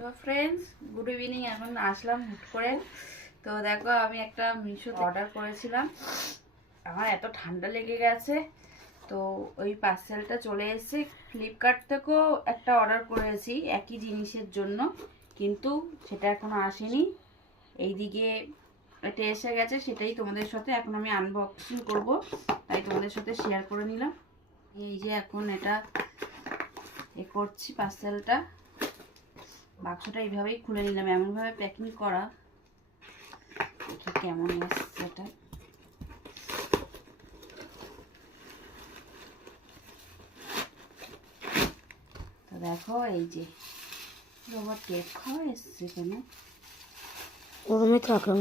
তো friends good evening এখন আসলাম হুট করে। তো দেখো, আমি একটা মিশো অর্ডার করেছিলাম। আমার এত ঠান্ডা লেগে গেছে। তো ওই পার্সেলটা চলে এসেছে। ফ্লিপকার্ট থেকেও একটা অর্ডার করেছি একই জিনিসের জন্য, কিন্তু সেটা এখনও আসেনি। এইদিকে এটা এসে গেছে, সেটাই তোমাদের সাথে এখন আমি আনবক্সিং করব। তাই তোমাদের সাথে শেয়ার করে নিলাম। এই যে এখন এটা এ করছি পার্সেলটা বাক্সটা এইভাবেই খুলে নিলাম এমনভাবে প্যাকিং করা। দেখি কেমন এসছে এটা। তো দেখো এই যে রবার টেপ খাওয়া এসছে কেন? ওরমে থাকে।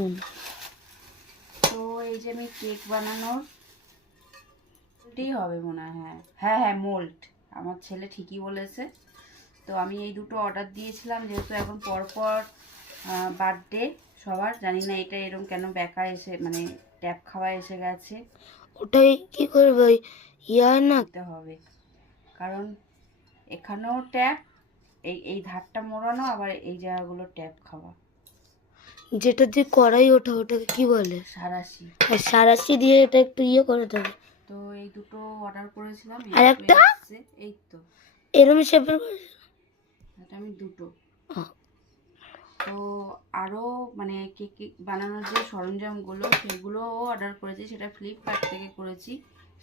তো এই যে আমি কেক বানানোর মোল্ডই হবে মনে হয়। হ্যাঁ হ্যাঁ হ্যাঁ মোল্ড আমার ছেলে ঠিকই বলেছে। তো আমি এই দুটো অর্ডার দিয়েছিলাম যেহেতু এখন পরপর বার্থডে সবার জানি না এটা এরকম কেন বেকা এসে মানে ট্যাপ খাওয়া এসে গেছে। ওটাই কি করবে ওই ইয়ার না? দিতে হবে। কারণ এখানেও ট্যাপ এই এই ধারটা মোড়ানো আবার এই জায়গাগুলো ট্যাপ খাওয়া। যেটা দিয়ে করাই ওঠা ওটাকে কি বলে? সারাশি। সারাশি দিয়ে এটা একটু ইয়ে করে দেবে। তো এই দুটো অর্ডার করেছিলাম আর একটা? এই তো। এরম শেপের আমি দুটো। তো আরও মানে কেক বানানোর যে সরঞ্জামগুলো সেগুলোও অর্ডার করেছি সেটা ফ্লিপকার্ট থেকে করেছি।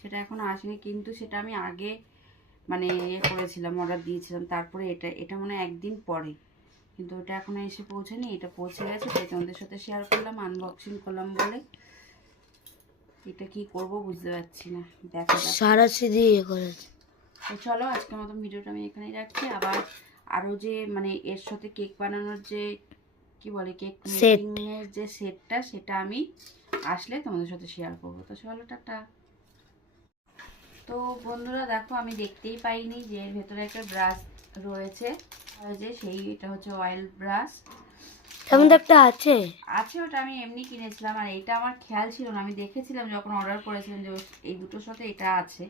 সেটা এখনও আসেনি কিন্তু সেটা আমি আগে মানে ইয়ে করেছিলাম অর্ডার দিয়েছিলাম। তারপরে এটা এটা মনে একদিন পরে। কিন্তু ওটা এখনও এসে পৌঁছেনি এটা পৌঁছে গেছে। তাই তোমাদের সাথে শেয়ার করলাম আনবক্সিং করলাম বলে। এটা কি করব বুঝতে পারছি না। দেখো সারা দিয়ে ইয়ে করেছে তো চলো আজকের মতন ভিডিওটা আমি এখানেই রাখছি। আবার আরও যে মানে এর সাথে কেক বানানোর যে কি বলে কেক মেকিংয়ের যে সেটটা সেটা আমি আসলে তোমাদের সাথে শেয়ার করব। তো চলো টাটা। তো বন্ধুরা দেখো আমি দেখতেই পাইনি যে এর ভেতরে একটা ব্রাশ রয়েছে। যে সেই এটা হচ্ছে অয়েল ব্রাশ তেমন একটা আছে। আছে ওটা আমি এমনি কিনেছিলাম। আর এটা আমার খেয়াল ছিল না। আমি দেখেছিলাম যখন অর্ডার করেছিলাম যে এই দুটোর সাথে এটা আছে।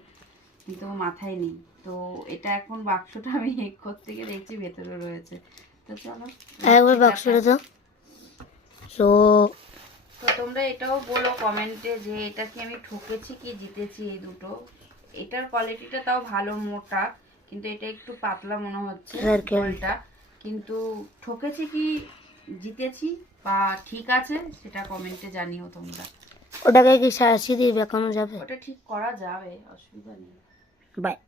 কিন্তু মাথায় নেই। তো এটা এখন বাক্সটা আমি এক করতে গিয়ে দেখছি ভেতরে রয়েছে। তো চলো একবার বাক্সটা দাও। তো তো তোমরা এটাও বলো কমেন্টে যে এটা কি আমি ঠকেছি কি জিতেছি এই দুটো। এটার কোয়ালিটিটা তাও ভালো মোটা কিন্তু এটা একটু পাতলা মনে হচ্ছে. কিন্তু ঠকেছি কি জিতেছি বা ঠিক আছে সেটা কমেন্টে জানিও তোমরা। ওটাকে কি সারাশি দিয়ে বেঁকানো যাবে? ওটা ঠিক করা যাবে অসুবিধা নেই। But.